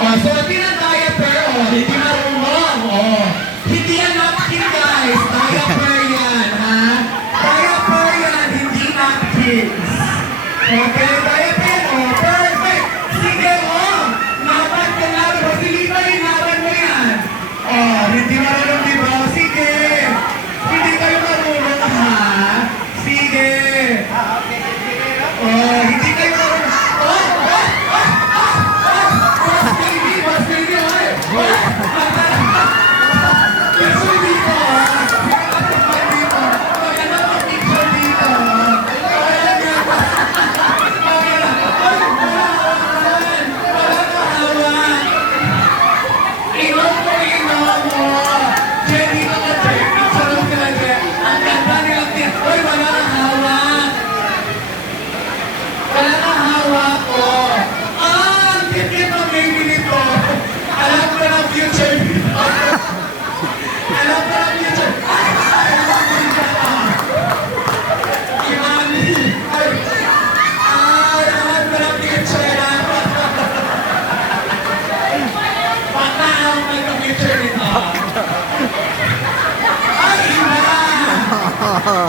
Oh, so pinandayan per, oh, hindi marunong, oh. Hindi yan napkin, guys. Daya per yan, ha? Daya per yan, hindi napkins. Okay, daya per, oh, perfect. Sige, oh. Napat ka na, o sige pa mo yan. Oh, hindi marunong, di ba? Sige. Hindi kayo marunong, ha? Sige. Ah, oh,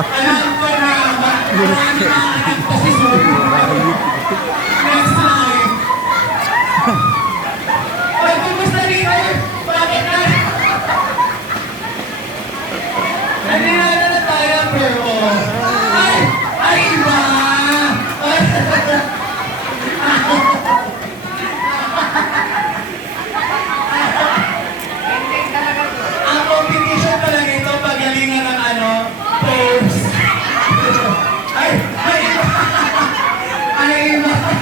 Alam ko na, marami na ang nagsisor